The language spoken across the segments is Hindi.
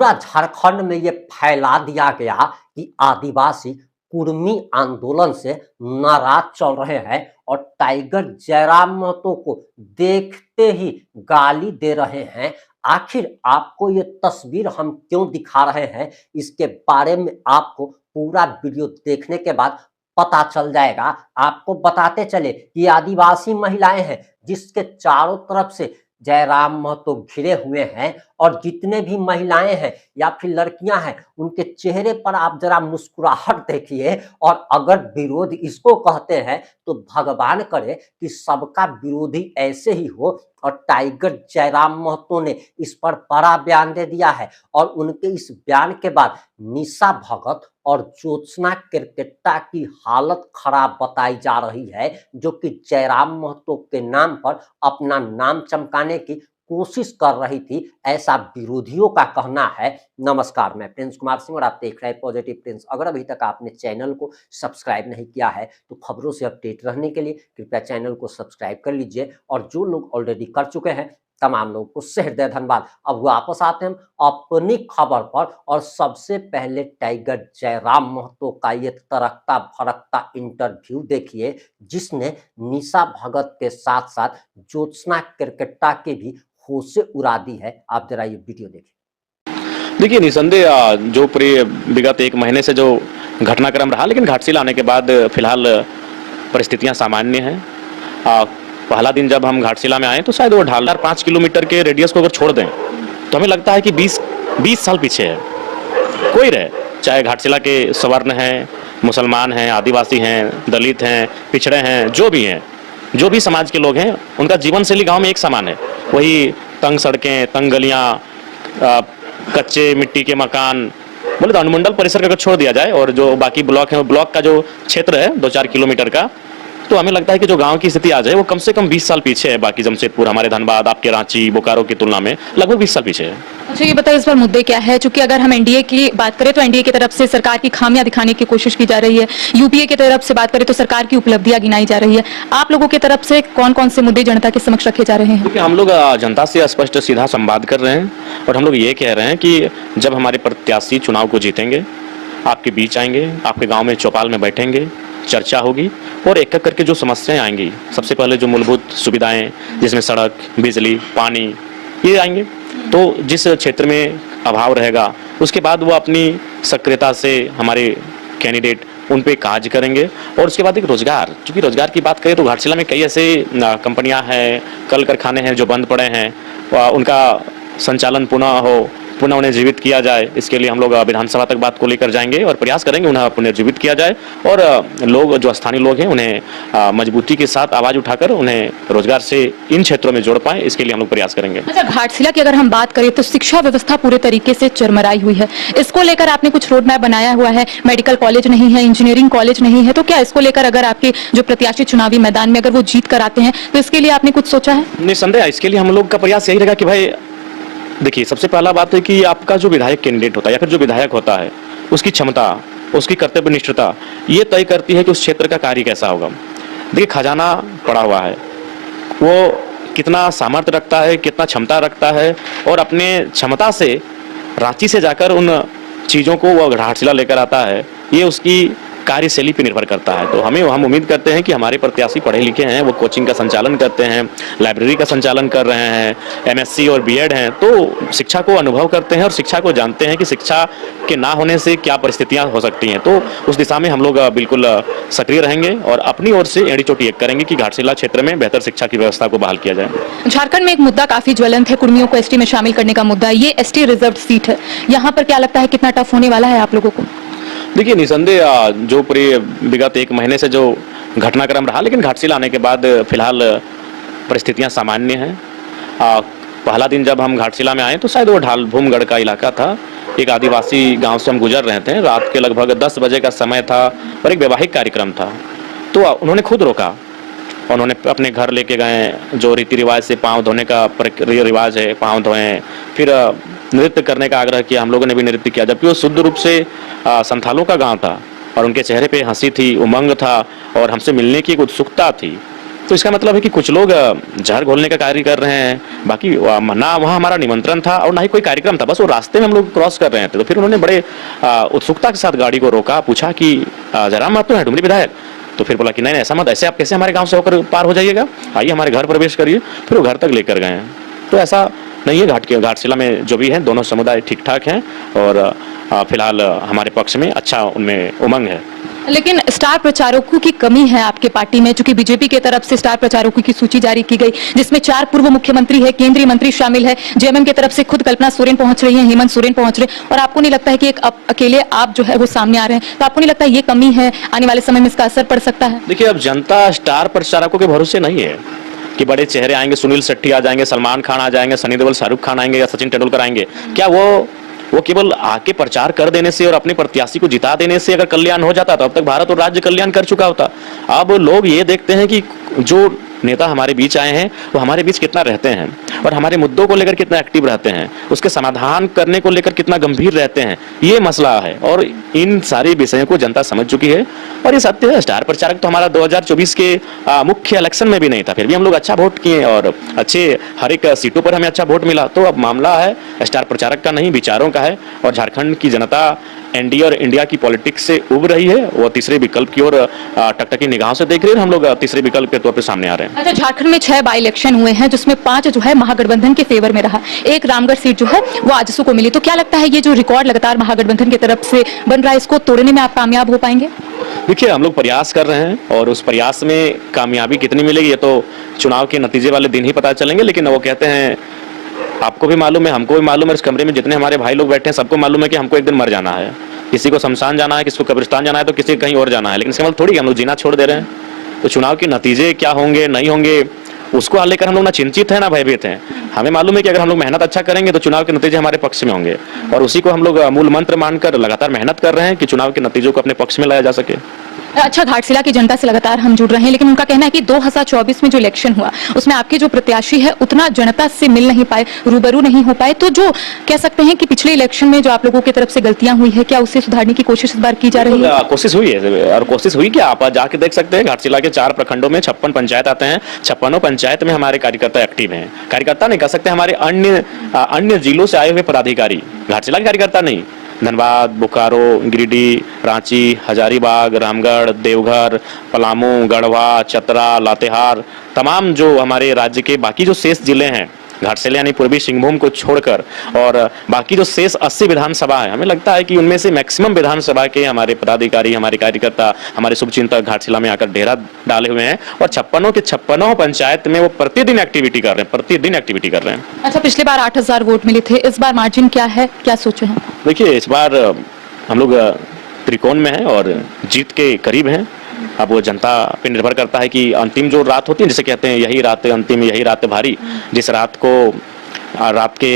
पूरा झारखंड में ये फैला दिया गया कि आदिवासी कुर्मी आंदोलन से नाराज चल रहे हैं और टाइगर जयराम महतो को देखते ही गाली दे रहे हैं। आखिर आपको ये तस्वीर हम क्यों दिखा रहे हैं, इसके बारे में आपको पूरा वीडियो देखने के बाद पता चल जाएगा। आपको बताते चले कि आदिवासी महिलाएं हैं जिसके चारों तरफ से जयराम महतो घिरे हुए हैं और जितने भी महिलाएं हैं या फिर लड़कियां हैं उनके चेहरे पर आप जरा मुस्कुराहट देखिए। और अगर विरोध इसको कहते हैं तो भगवान करे कि सबका विरोधी ऐसे ही हो। और टाइगर जयराम महतो ने इस पर बड़ा बयान दे दिया है और उनके इस बयान के बाद निशा भगत और ज्योत्सना केरकेट्टा की हालत खराब बताई जा रही है, जो कि जयराम महतो के नाम पर अपना नाम चमकाने की कोशिश कर रही थी, ऐसा विरोधियों का कहना है। नमस्कार, मैं प्रिंस कुमार सिंह और आप देख रहे हैं पॉजिटिव प्रिंस। अगर अभी तक आपने चैनल को सब्सक्राइब नहीं किया है तो खबरों से अपडेट रहने के लिए कृपया चैनल को सब्सक्राइब कर लीजिए। और जो लोग ऑलरेडी कर चुके हैं तमाम लोगों को सहृदय धन्यवाद। अब वापस आते हैं अपनी खबर पर और सबसे पहले टाइगर जयराम महतो का ये तड़कता भड़कता इंटरव्यू देखिए, जिसने निशा भगत के साथ साथ ज्योत्सना केरकेट्टा के भी होशे उड़ा दी है। आप जरा ये वीडियो देखिए। देखिए, निसंदेह जो पूरे विगत एक महीने से जो घटनाक्रम रहा, लेकिन घाटशिला आने के बाद फिलहाल परिस्थितियां सामान्य हैं। पहला दिन जब हम घाटशिला में आए तो शायद वो ढाल 5 किलोमीटर के रेडियस को अगर छोड़ दें तो हमें लगता है कि 20 साल पीछे है। कोई रहे, चाहे घाटशिला के सवर्ण हैं, मुसलमान हैं, आदिवासी हैं, दलित हैं, पिछड़े हैं, जो भी हैं, जो भी समाज के लोग हैं, उनका जीवन शैली गाँव में एक समान है। वही तंग सड़कें, तंग गलियाँ, कच्चे मिट्टी के मकान, बोले तो अनुमंडल परिसर का अगर छोड़ दिया जाए और जो बाकी ब्लॉक है, ब्लॉक का जो क्षेत्र है 2-4 किलोमीटर का, तो हमें लगता है कि जो गांव की स्थिति आ जाए वो कम से कम 20 साल पीछे है। बाकी जमशेदपुर, हमारे धनबाद, आपके रांची, बोकारो की तुलना में लगभग 20 साल पीछे है। अच्छा, ये बताइए इस पर मुद्दे क्या है? चूंकि अगर हम एनडीए की बात करें तो एनडीए की तरफ से सरकार की खामियां दिखाने की कोशिश की जा रही है, यूपीए की तरफ से बात करें तो सरकार की उपलब्धियां गिनाई जा रही है। आप लोगों की तरफ से कौन कौन से मुद्दे जनता के समक्ष रखे जा रहे हैं? हम लोग जनता से स्पष्ट सीधा संवाद कर रहे हैं और हम लोग ये कह रहे हैं कि जब हमारे प्रत्याशी चुनाव को जीतेंगे, आपके बीच आएंगे, आपके गाँव में चौपाल में बैठेंगे, चर्चा होगी और एक एक करके जो समस्याएं आएंगी, सबसे पहले जो मूलभूत सुविधाएं जिसमें सड़क, बिजली, पानी, ये आएंगे, तो जिस क्षेत्र में अभाव रहेगा उसके बाद वो अपनी सक्रियता से हमारे कैंडिडेट उन पे कार्य करेंगे। और उसके बाद एक रोजगार, क्योंकि रोजगार की बात करें तो घाटशिला में कई ऐसे कंपनियां हैं, कल कारखाने हैं जो बंद पड़े हैं, उनका संचालन पुनः उन्हें जीवित किया जाए। इसके लिए हम लोग विधानसभा तक बात को लेकर जाएंगे और प्रयास करेंगे उन्हें पुनर्जीवित किया जाए और लोग जो स्थानीय लोग हैं उन्हें मजबूती के साथ आवाज उठाकर उन्हें रोजगार से इन क्षेत्रों में जोड़ पाएं, इसके लिए हम लोग प्रयास करेंगे। अच्छा, घाटशिला की अगर हम बात करें तो शिक्षा व्यवस्था पूरे तरीके से चरमराई हुई है। इसको लेकर आपने कुछ रोड मैप बनाया हुआ है? मेडिकल कॉलेज नहीं है, इंजीनियरिंग कॉलेज नहीं है, तो क्या इसको लेकर अगर आपके जो प्रत्याशी चुनावी मैदान में अगर वो जीत कर आते हैं तो इसके लिए आपने कुछ सोचा है? निसंदेह इसके लिए हम लोग का प्रयास यही रहेगा कि भाई देखिए, सबसे पहला बात है कि आपका जो विधायक कैंडिडेट होता है या फिर जो विधायक होता है, उसकी क्षमता, उसकी कर्तव्यनिष्ठता ये तय करती है कि उस क्षेत्र का कार्य कैसा होगा। देखिए, खजाना पड़ा हुआ है, वो कितना सामर्थ्य रखता है, कितना क्षमता रखता है और अपने क्षमता से रांची से जाकर उन चीज़ों को वो घाटशिला लेकर आता है, ये उसकी कार्यशैली पर निर्भर करता है। तो हम उम्मीद करते हैं कि हमारे प्रत्याशी पढ़े लिखे हैं, वो कोचिंग का संचालन करते हैं, लाइब्रेरी का संचालन कर रहे हैं, एमएससी और बीएड हैं, तो शिक्षा को अनुभव करते हैं और शिक्षा को जानते हैं कि शिक्षा के ना होने से क्या परिस्थितियां हो सकती हैं। तो उस दिशा में हम लोग बिल्कुल सक्रिय रहेंगे और अपनी ओर से एड़ी चोटी एक करेंगे कि घाटशिला क्षेत्र में बेहतर शिक्षा की व्यवस्था को बहाल किया जाए। झारखंड में एक मुद्दा काफी ज्वलंत है, कुर्मियों को एसटी में शामिल करने का मुद्दा। ये एसटी रिजर्व सीट है, यहाँ पर क्या लगता है कितना टफ होने वाला है आप लोगों को? देखिए, निसंदेह जो पूरे विगत एक महीने से जो घटनाक्रम रहा, लेकिन घाटशिला आने के बाद फिलहाल परिस्थितियां सामान्य हैं। पहला दिन जब हम घाटशिला में आए तो शायद वो ढालभूमगढ़ का इलाका था। एक आदिवासी गांव से हम गुजर रहे थे, रात के लगभग 10 बजे का समय था और एक वैवाहिक कार्यक्रम था। तो उन्होंने खुद रोका, उन्होंने अपने घर लेके गए, जो रीति रिवाज से पाँव धोने का रिवाज है, पाँव धोएं, फिर नृत्य करने का आग्रह किया। हम लोगों ने भी नृत्य किया, जबकि वो शुद्ध रूप से संथालों का गांव था और उनके चेहरे पे हंसी थी, उमंग था और हमसे मिलने की एक उत्सुकता थी। तो इसका मतलब है कि कुछ लोग जहर घोलने का कार्य कर रहे हैं। बाकी ना वहाँ हमारा निमंत्रण था और ना ही कोई कार्यक्रम था, बस वो रास्ते में हम लोग क्रॉस कर रहे थे। तो फिर उन्होंने बड़े उत्सुकता के साथ गाड़ी को रोका, पूछा कि जयराम आप तो हैं डुमरी विधायक? तो फिर बोला कि नहीं ऐसा मत, ऐसे आप कैसे हमारे गांव से होकर पार हो जाइएगा, आइए हमारे घर प्रवेश करिए। फिर वो घर तक लेकर गए हैं। तो ऐसा नहीं है, घाटशिला में जो भी है दोनों समुदाय ठीक ठाक हैं और फिलहाल हमारे पक्ष में अच्छा उनमें उमंग है। लेकिन स्टार प्रचारकों की कमी है आपके पार्टी में, चूंकि बीजेपी की तरफ से स्टार प्रचारकों की सूची जारी की गई जिसमें 4 पूर्व मुख्यमंत्री है, केंद्रीय मंत्री शामिल है, जेएमएम की तरफ से खुद कल्पना सोरेन पहुंच रही है, हेमंत सोरेन पहुंच रहे हैं, और आपको नहीं लगता है कि एक अकेले आप जो है वो सामने आ रहे हैं? तो आपको नहीं लगता ये कमी है, आने वाले समय में इसका असर पड़ सकता है? देखिए, अब जनता स्टार प्रचारकों के भरोसे नहीं है कि बड़े चेहरे आएंगे, सुनील शेट्टी आ जाएंगे, सलमान खान आ जाएंगे, सनी देओल, शाहरुख खान आएंगे या सचिन तेंदुलकर आएंगे। क्या वो केवल आके प्रचार कर देने से और अपने प्रत्याशी को जिता देने से अगर कल्याण हो जाता तो अब तक भारत और राज्य कल्याण कर चुका होता। अब लोग ये देखते हैं कि जो नेता हमारे बीच आए हैं वो हमारे बीच कितना रहते हैं और हमारे मुद्दों को लेकर कितना एक्टिव रहते हैं, उसके समाधान करने को लेकर कितना गंभीर रहते हैं, ये मसला है। और इन सारे विषयों को जनता समझ चुकी है और ये सत्य है। स्टार प्रचारक तो हमारा 2024 के मुख्य इलेक्शन में भी नहीं था, फिर भी हम लोग अच्छा वोट किए और अच्छे हर एक सीटों पर हमें अच्छा वोट मिला। तो अब मामला है स्टार प्रचारक का नहीं, विचारों का है। और झारखंड की जनता एनडीए और इंडिया की पॉलिटिक्स से उब रही है, वो तीसरे विकल्प की ओर टकटकी निगाहों से देख रही है। हम लोग तीसरे विकल्प के तौर पर सामने आ रहे हैं। अच्छा, झारखंड में 6 बाई इलेक्शन हुए हैं जिसमें 5 जो है महागठबंधन के फेवर में रहा, एक रामगढ़ सीट जो है वो आजसू को मिली। तो क्या लगता है ये जो रिकॉर्ड लगातार महागठबंधन की तरफ से बन रहा है इसको तोड़ने में आप कामयाब हो पाएंगे? देखिए, हम लोग प्रयास कर रहे हैं और उस प्रयास में कामयाबी कितनी मिलेगी ये तो चुनाव के नतीजे वाले दिन ही पता चलेंगे। लेकिन वो कहते हैं, आपको भी मालूम है, हमको भी मालूम है, इस कमरे में जितने हमारे भाई लोग बैठे हैं सबको मालूम है कि हमको एक दिन मर जाना है। किसी को शमशान जाना है, किसी को कब्रिस्तान जाना है, तो किसी को कहीं और जाना है। लेकिन इसका मतलब थोड़ी हम लोग जीना छोड़ दे रहे हैं। तो चुनाव के नतीजे क्या होंगे नहीं होंगे उसको लेकर हम लोग ना चिंतित है ना भयभीत हैं। हमें मालूम है कि अगर हम लोग मेहनत अच्छा करेंगे तो चुनाव के नतीजे हमारे पक्ष में होंगे और उसी को हम लोग मूल मंत्र मानकर लगातार मेहनत कर रहे हैं कि चुनाव के नतीजों को अपने पक्ष में लाया जा सके। अच्छा, घाटशिला की जनता से लगातार हम जुड़ रहे हैं, लेकिन उनका कहना है कि 2024 में जो इलेक्शन हुआ उसमें आपके जो प्रत्याशी है उतना जनता से मिल नहीं पाए, रूबरू नहीं हो पाए। तो जो कह सकते हैं कि पिछले इलेक्शन में जो आप लोगों की तरफ से गलतियां हुई है, क्या उससे सुधारने की कोशिश इस बार की जा रही है? कोशिश हुई है और कोशिश हुई क्या, आप जाके देख सकते हैं। घाटशिला के 4 प्रखंडों में 56 पंचायत आते हैं, 56 पंचायत में हमारे कार्यकर्ता एक्टिव हैं। कार्यकर्ता नहीं कह सकते, हमारे अन्य जिलों से आए हुए पदाधिकारी, घाटशिला के कार्यकर्ता नहीं। धनबाद, बोकारो, गिरिडीह, रांची, हजारीबाग, रामगढ़, देवघर, पलामू, गढ़वा, चतरा, लातेहार, तमाम जो हमारे राज्य के बाकी जो शेष जिले हैं घाटशिला यानी पूर्वी सिंहभूम को छोड़कर और बाकी जो शेष 80 विधानसभा है, हमें लगता है कि उनमें से मैक्सिमम विधानसभा के हमारे पदाधिकारी, हमारे कार्यकर्ता, हमारे शुभचिंतक घाटशिला में आकर डेरा डाले हुए हैं और 56 के 56 पंचायत में वो प्रतिदिन एक्टिविटी कर रहे हैं। अच्छा, पिछली बार 8000 वोट मिले थे, इस बार मार्जिन क्या है, क्या सोचे हैं? देखिए, इस बार हम लोग त्रिकोण में हैं और जीत के करीब हैं। अब वो जनता पे निर्भर करता है कि अंतिम जो रात होती है, जिसे कहते हैं यही रात अंतिम, यही रात भारी, जिस रात को रात के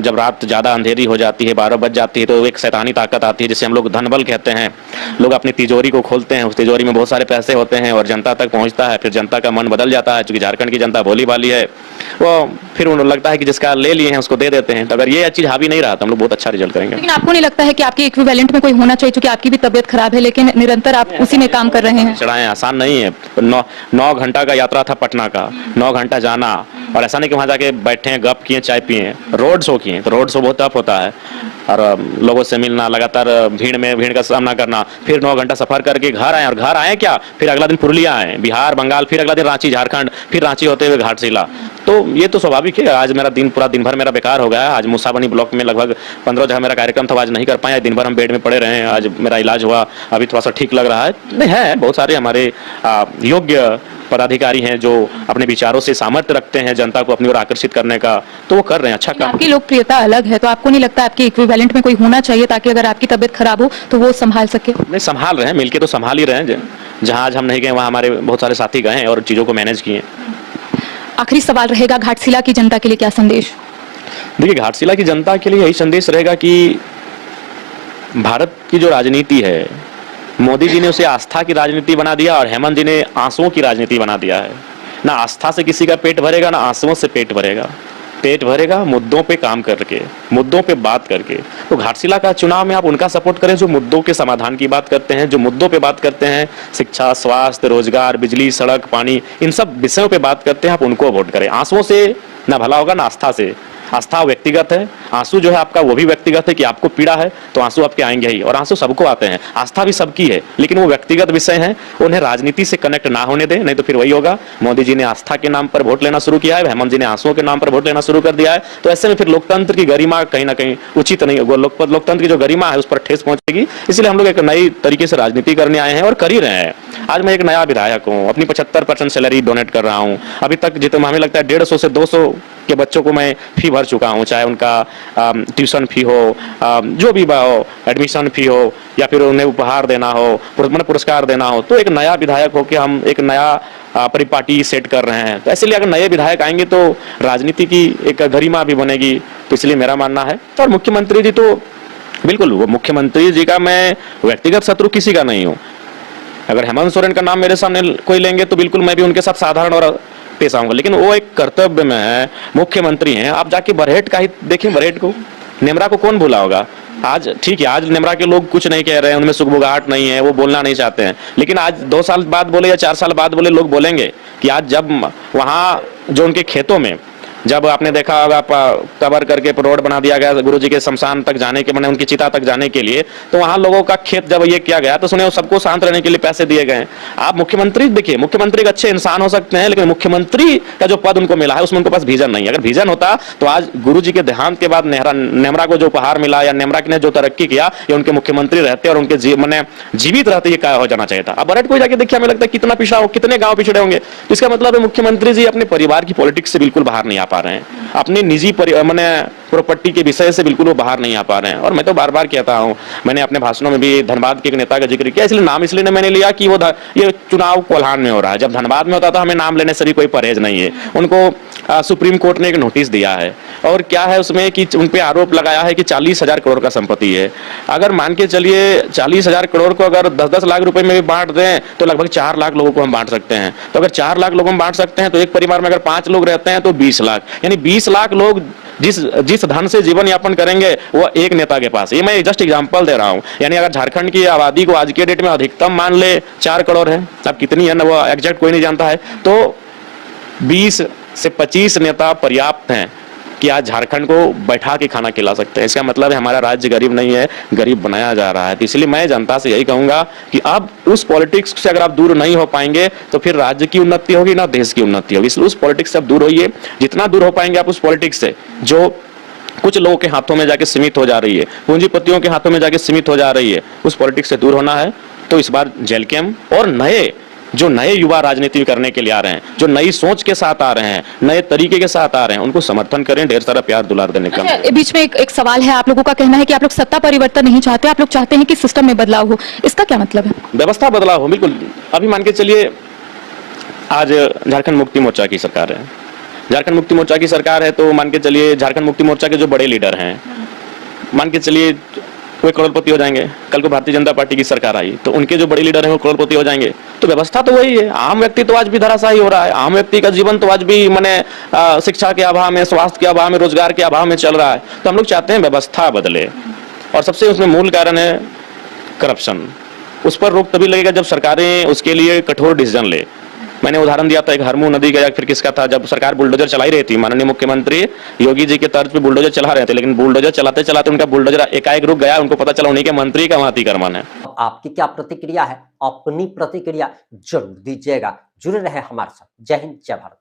जब रात ज़्यादा अंधेरी हो जाती है, 12 बज जाती है, तो एक शैतानी ताकत आती है जिसे हम लोग धनबल कहते हैं। लोग अपनी तिजोरी को खोलते हैं, उस तिजोरी में बहुत सारे पैसे होते हैं और जनता तक पहुंचता है। फिर जनता का मन बदल जाता है, क्योंकि झारखंड की जनता भोली भाली है, वो फिर उन्हें लगता है कि जिसका ले लिए हैं उसको दे देते हैं। तो अगर ये चीज़ हावी नहीं रहा तो हम लोग बहुत अच्छा रिजल्ट करेंगे। लेकिन आपको नहीं लगता है कि आपके इक्विवेलेंट में कोई होना चाहिए, क्योंकि आपकी भी तबियत खराब है लेकिन निरंतर आप उसी में काम कर रहे हैं? चढ़ाएं आसान नहीं है। 9 घंटा का यात्रा था पटना का, 9 घंटा जाना, और ऐसा नहीं कि वहाँ जाके बैठे गप किए, चाय पिए, रोड शो किए। तो रोड शो बहुत टफ होता है और लोगों से मिलना, लगातार भीड़ का सामना करना, फिर 9 घंटा सफर करके घर आए, और घर आए क्या, फिर अगला दिन पुरुलिया आए, बिहार, बंगाल, फिर अगला दिन रांची, झारखंड, फिर रांची होते हुए घाटशिला। तो ये तो स्वाभाविक है। आज मेरा दिन भर मेरा बेकार हो गया। आज मूसाबनी ब्लॉक में लगभग 15 जगह मेरा कार्यक्रम था, आज नहीं कर पाए। दिन भर हम बेड में पड़े रहे। आज मेरा इलाज हुआ, अभी थोड़ा सा ठीक लग रहा है। नहीं है, बहुत सारे हमारे योग्य पदाधिकारी हैं जो अपने विचारों से सामर्थ्य रखते हैं जनता को अपनी ओर आकर्षित करने का, तो वो कर रहे हैं अच्छा काम। आपकी लोकप्रियता अलग है, तो आपको नहीं लगता आपके इक्विवेलेंट में कोई होना चाहिए ताकि अगर आपकी तबियत खराब हो तो वो संभाल सके? नहीं, संभाल रहे हैं, मिलके तो संभाल ही रहे हैं। जहाँ आज हम नहीं गए वहाँ हमारे बहुत सारे साथी गए हैं और चीज़ों को मैनेज किए। आखिरी सवाल रहेगा, घाटशिला की जनता के लिए क्या संदेश? देखिए, घाटशिला की जनता के लिए यही संदेश रहेगा कि भारत की जो राजनीति है, मोदी जी ने उसे आस्था की राजनीति बना दिया और हेमंत जी ने आंसुओं की राजनीति बना दिया है। ना आस्था से किसी का पेट भरेगा, ना आंसुओं से पेट भरेगा। पेट भरेगा मुद्दों पे काम करके, मुद्दों पे बात करके। तो घाटशिला का चुनाव में आप उनका सपोर्ट करें जो मुद्दों के समाधान की बात करते हैं, जो मुद्दों पे बात करते हैं, शिक्षा, स्वास्थ्य, रोजगार, बिजली, सड़क, पानी, इन सब विषयों पे बात करते हैं, आप उनको वोट करें। आंसुओं से ना भला होगा ना आस्था से। आस्था व्यक्तिगत है, आंसू जो है आपका वो भी व्यक्तिगत है कि आपको पीड़ा है तो आंसू आपके आएंगे ही, और आंसू सबको आते हैं, आस्था भी सबकी है, लेकिन वो व्यक्तिगत विषय है, उन्हें राजनीति से कनेक्ट ना होने दे, नहीं तो फिर वही होगा। मोदी जी ने आस्था के नाम पर वोट लेना शुरू किया है, हेमंत जी ने आंसुओं के नाम पर वोट लेना शुरू कर दिया है, तो ऐसे में फिर लोकतंत्र की गरिमा कहीं ना कहीं उचित नहीं होगा, लोकतंत्र की जो गरिमा है उस पर ठेस पहुंचेगी। इसलिए हम लोग एक नई तरीके से राजनीति करने आए हैं और कर ही रहे हैं। आज मैं एक नया विधायक हूँ, अपनी 75% सैलरी डोनेट कर रहा हूँ। अभी तक जितना हमें लगता है 150 से 200 के बच्चों को मैं फी भर चुका हूँ, चाहे उनका ट्यूशन फी हो, जो भी हो, एडमिशन फी हो, या फिर उन्हें उपहार देना हो, पुरस्कार देना हो। तो एक नया विधायक हो के हम एक नया परिपाटी सेट कर रहे हैं। तो इसलिए अगर नए विधायक आएंगे तो राजनीति की एक गरिमा भी बनेगी, तो इसलिए मेरा मानना है। और मुख्यमंत्री जी तो बिल्कुल, वो मुख्यमंत्री जी का मैं व्यक्तिगत शत्रु किसी का नहीं हूँ। अगर हेमंत सोरेन का नाम मेरे सामने कोई लेंगे तो बिल्कुल मैं भी उनके साथ साधारण और पेश आऊंगा, लेकिन वो एक कर्तव्य में है, मुख्यमंत्री हैं। आप जाके बरहेट का ही देखें, बरहेट को, नेमरा को कौन भूला होगा। आज ठीक है, आज नेमरा के लोग कुछ नहीं कह रहे हैं, उनमें सुगबुगाहट नहीं है, वो बोलना नहीं चाहते हैं, लेकिन आज 2 साल बाद बोले या 4 साल बाद बोले, लोग बोलेंगे कि आज जब वहां जो उनके खेतों में, जब आपने देखा होगा कवर करके रोड बना दिया गया गुरुजी के शमशान तक जाने के, मैंने उनकी चिता तक जाने के लिए, तो वहां लोगों का खेत जब ये किया गया तो सुने सबको शांत रहने के लिए पैसे दिए गए। आप मुख्यमंत्री देखिए, मुख्यमंत्री एक अच्छे इंसान हो सकते हैं, लेकिन मुख्यमंत्री का जो पद उनको मिला है उसमें उनके पास विजन नहीं है। अगर विजन होता तो आज गुरुजी के देहांत के बाद नेमरा को जो उपहार मिला या नेमरा ने जो तरक्की किया, ये उनके मुख्यमंत्री रहते और उनके जीवित रहते ये क्या हो जाना चाहिए था। अब बरहट को जाके देखिए, हमें लगता है कितना पिछड़ा हो, कितने गाँव पिछड़े होंगे। तो इसका मतलब है मुख्यमंत्री जी अपने परिवार की पॉलिटिक्स से बिल्कुल बाहर नहीं आ पा रहे हैं, अपने निजी प्रॉपर्टी के विषय से बिल्कुल वो बाहर नहीं आ पा रहे हैं। और मैं तो बार बार कहता हूं, मैंने अपने भाषणों में भी धनबाद के एक नेता का जिक्र किया, इसलिए नाम इसलिए मैंने लिया कि वो ये चुनाव कोल्हान में हो रहा है। जब धनबाद में होता था हमें नाम लेने से भी कोई परहेज नहीं है। उनको सुप्रीम कोर्ट ने एक नोटिस दिया है, और क्या है उसमें कि उन पे आरोप लगाया है कि 40,000 करोड़ का संपत्ति है। अगर मान के चलिए 40,000 करोड़ को अगर 10-10 लाख रुपए में भी बांट दें तो लगभग 4 लाख लोगों को हम बांट सकते हैं। तो अगर 4 लाख लोगों में बांट सकते हैं तो एक परिवार में अगर 5 लोग रहते हैं तो 20 लाख, यानी 20 लाख लोग जिस धन से जीवन यापन करेंगे वो एक नेता के पास। ये मैं जस्ट एग्जांपल दे रहा हूं। यानी अगर झारखंड की आबादी को आज के डेट में अधिकतम मान ले 4 करोड़ है, अब कितनी है ना वो एग्जैक्ट कोई नहीं जानता है, तो 20 से 25 नेता पर्याप्त हैं कि आज झारखंड को बैठा के खाना खिला सकते हैं। इसका मतलब है हमारा राज्य गरीब नहीं है, गरीब बनाया जा रहा है। तो इसलिए मैं जनता से यही कहूंगा कि अब उस पॉलिटिक्स से अगर आप दूर नहीं हो पाएंगे तो फिर राज्य की उन्नति होगी ना देश की उन्नति होगी। इसलिए उस पॉलिटिक्स से आप दूर होइए, जितना दूर हो पाएंगे आप उस पॉलिटिक्स से जो कुछ लोगों के हाथों में जाके सीमित हो जा रही है, पूंजीपतियों के हाथों में जाके सीमित हो जा रही है, उस पॉलिटिक्स से दूर होना है। तो इस बार जेल कैंप और नए युवा राजनीति करने के लिए आ रहे हैं, जो नई सोच के साथ आ रहे हैं, नए तरीके के साथ आ रहे हैं, उनको समर्थन करें, ढेर सारा प्यार दुलार देने का। बीच में एक सवाल है, आप लोगों का कहना है कि आप लोग सत्ता परिवर्तन नहीं चाहते, आप लोग चाहते हैं कि सिस्टम में बदलाव हो, इसका क्या मतलब है? व्यवस्था बदलाव हो, बिल्कुल। अभी मान के चलिए आज झारखंड मुक्ति मोर्चा की सरकार है, झारखंड मुक्ति मोर्चा की सरकार है, तो मान के चलिए झारखंड मुक्ति मोर्चा के जो बड़े लीडर हैं, मान के चलिए कोई करोड़पति हो जाएंगे। कल को भारतीय जनता पार्टी की सरकार आई तो उनके जो बड़े लीडर हैं वो करोड़पति हो जाएंगे। तो व्यवस्था तो वही है। आम व्यक्ति तो आज भी धराशायी हो रहा है, आम व्यक्ति का जीवन तो आज भी शिक्षा के अभाव में, स्वास्थ्य के अभाव में, रोजगार के अभाव में चल रहा है। तो हम लोग चाहते हैं व्यवस्था बदले, और सबसे उसमें मूल कारण है करप्शन। उस पर रोक तभी लगेगा जब सरकारें उसके लिए कठोर डिसीजन ले। मैंने उदाहरण दिया था एक हरमू नदी का या फिर किसका था, जब सरकार बुलडोजर चलाई रही थी, माननीय मुख्यमंत्री योगी जी के तर्ज पे बुलडोजर चला रहे थे, लेकिन बुलडोजर चलाते चलाते उनका बुलडोजर एकाएक रुक गया, उनको पता चला उन्हीं के मंत्री का वहां अतिक्रमण है। आपकी क्या प्रतिक्रिया है? अपनी प्रतिक्रिया जरूर दीजिएगा। जुड़े रहे हमारे साथ। जय हिंद, जय भारत।